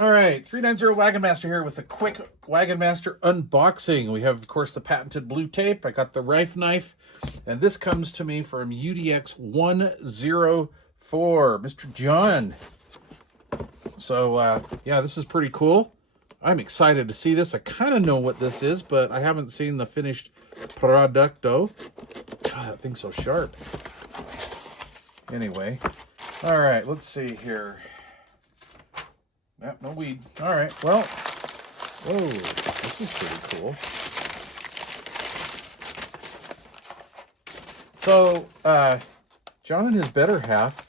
All right, 390 Wagon Master here with a quick Wagon Master unboxing. We have, of course, the patented blue tape. I got the Rife knife, and this comes to me from UDX104, Mr. John. So, yeah, this is pretty cool. I'm excited to see this. I kind of know what this is, but I haven't seen the finished producto. God, that thing's so sharp. Anyway, all right, let's see here. Yep, no weed. All right, well, whoa, this is pretty cool. So, John and his better half,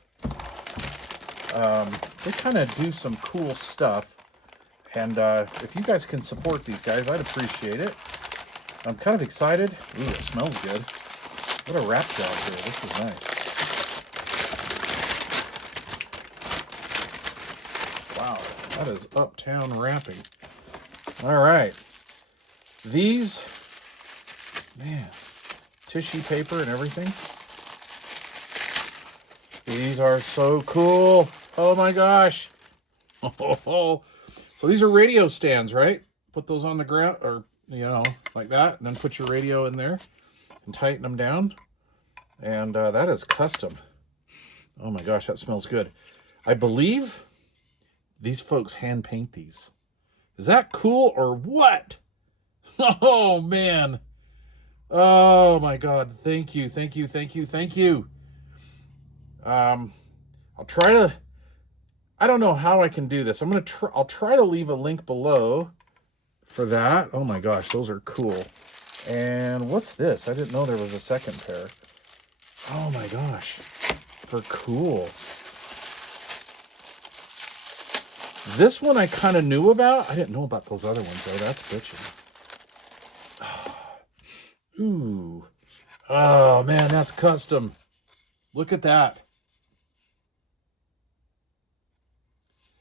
they kind of do some cool stuff. And if you guys can support these guys, I'd appreciate it. I'm kind of excited. Ooh, it smells good. What a wrap job here. This is nice. Wow, that is uptown wrapping. All right. These, man, tissue paper and everything. These are so cool. Oh my gosh. So these are radio stands, right? Put those on the ground, or, you know, like that, and then put your radio in there and tighten them down. And that is custom. Oh my gosh, that smells good. I believe these folks hand paint these. Is that cool or what? Oh man. Oh my God. Thank you. Thank you. Thank you. Thank you. I'll try to, I don't know how I can do this. I'll try to leave a link below for that. Oh my gosh, those are cool. And what's this? I didn't know there was a second pair. Oh my gosh, for cool. This one I kind of knew about. I didn't know about those other ones though. That's bitchin'. Ooh. Oh man, that's custom. Look at that.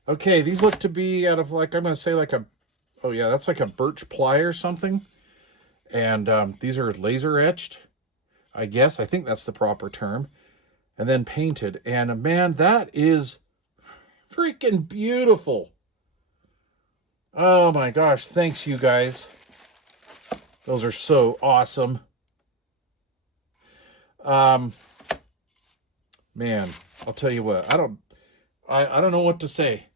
Okay, these look to be out of, like, I'm going to say like a, oh yeah, that's like a birch ply or something. And these are laser etched, I guess. I think that's the proper term. And then painted. And man, that is freaking beautiful. Oh my gosh, thanks you guys. Those are so awesome. Man, I'll tell you what, I don't know what to say.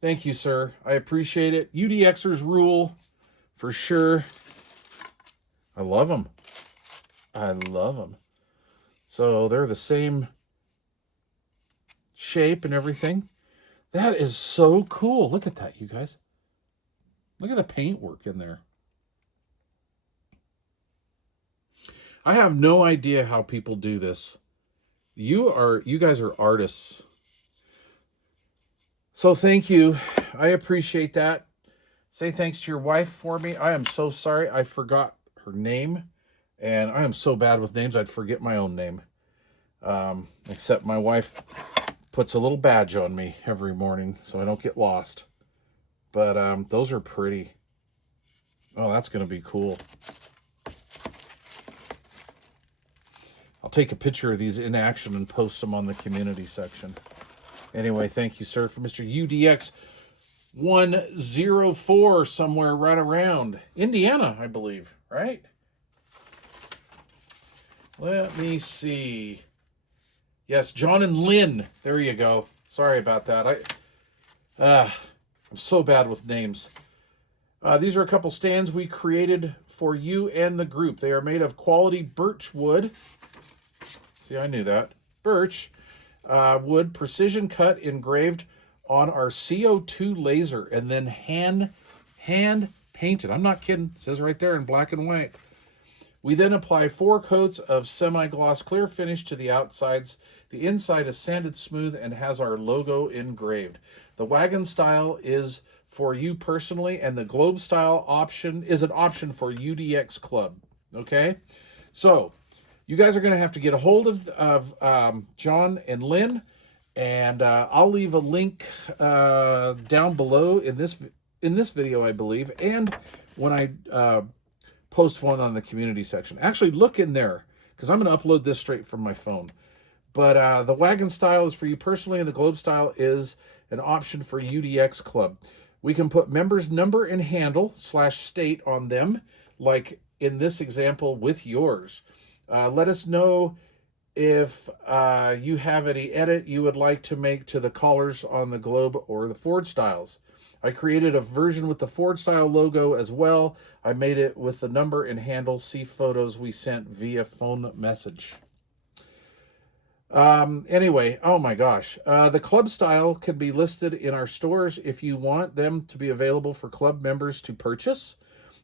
Thank you, sir. I appreciate it. UDXers rule for sure. I love them. I love them. So they're the same shape and everything. That is so cool. Look at that, you guys. Look at the paintwork in there. I have no idea how people do this. You guys are artists. So thank you. I appreciate that. Say thanks to your wife for me. I am so sorry. I forgot her name. And I am so bad with names, I'd forget my own name. Except my wife puts a little badge on me every morning so I don't get lost. But those are pretty. Oh, that's going to be cool. I'll take a picture of these in action and post them on the community section. Anyway, thank you, sir, for Mr. UDX104, somewhere right around Indiana, I believe, right? Let me see. Yes, John and Lynn. There you go. Sorry about that. I'm so bad with names. These are a couple stands we created for you and the group. They are made of quality birch wood. See, I knew that. Birch wood, precision cut, engraved on our CO2 laser, and then hand painted. I'm not kidding. It says right there in black and white. We then apply 4 coats of semi-gloss clear finish to the outsides. The inside is sanded smooth and has our logo engraved. The wagon style is for you personally, and the globe style option is an option for UDX Club. Okay? So, you guys are going to have to get a hold of John and Lynn, and I'll leave a link down below in this video, I believe, and when I post one on the community section. Actually, look in there, because I'm going to upload this straight from my phone. But the wagon style is for you personally, and the globe style is an option for UDX Club. We can put members' number and handle / state on them, like in this example with yours. Let us know if you have any edit you would like to make to the collars on the Globe or the Ford styles. I created a version with the Ford style logo as well. I made it with the number and handle. See photos we sent via phone message. Anyway, oh my gosh. The club style can be listed in our stores if you want them to be available for club members to purchase.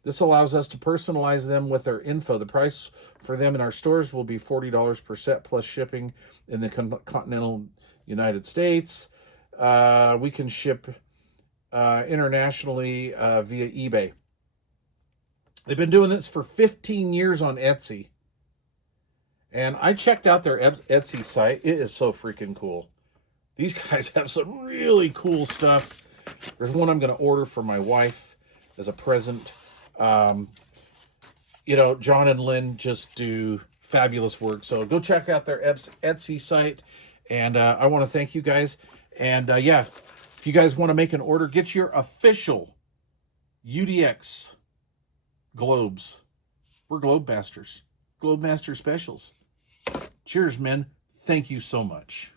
This allows us to personalize them with our info. The price for them in our stores will be $40 per set plus shipping in the continental United States. We can ship internationally via eBay. They've been doing this for 15 years on Etsy. And I checked out their Etsy site. It is so freaking cool. These guys have some really cool stuff. There's one I'm going to order for my wife as a present. You know, John and Lynn just do fabulous work. So go check out their Etsy site. And I want to thank you guys. And yeah, if you guys want to make an order, get your official UDX globes. We're Globe Masters. Globe Master Specials. Cheers, men. Thank you so much.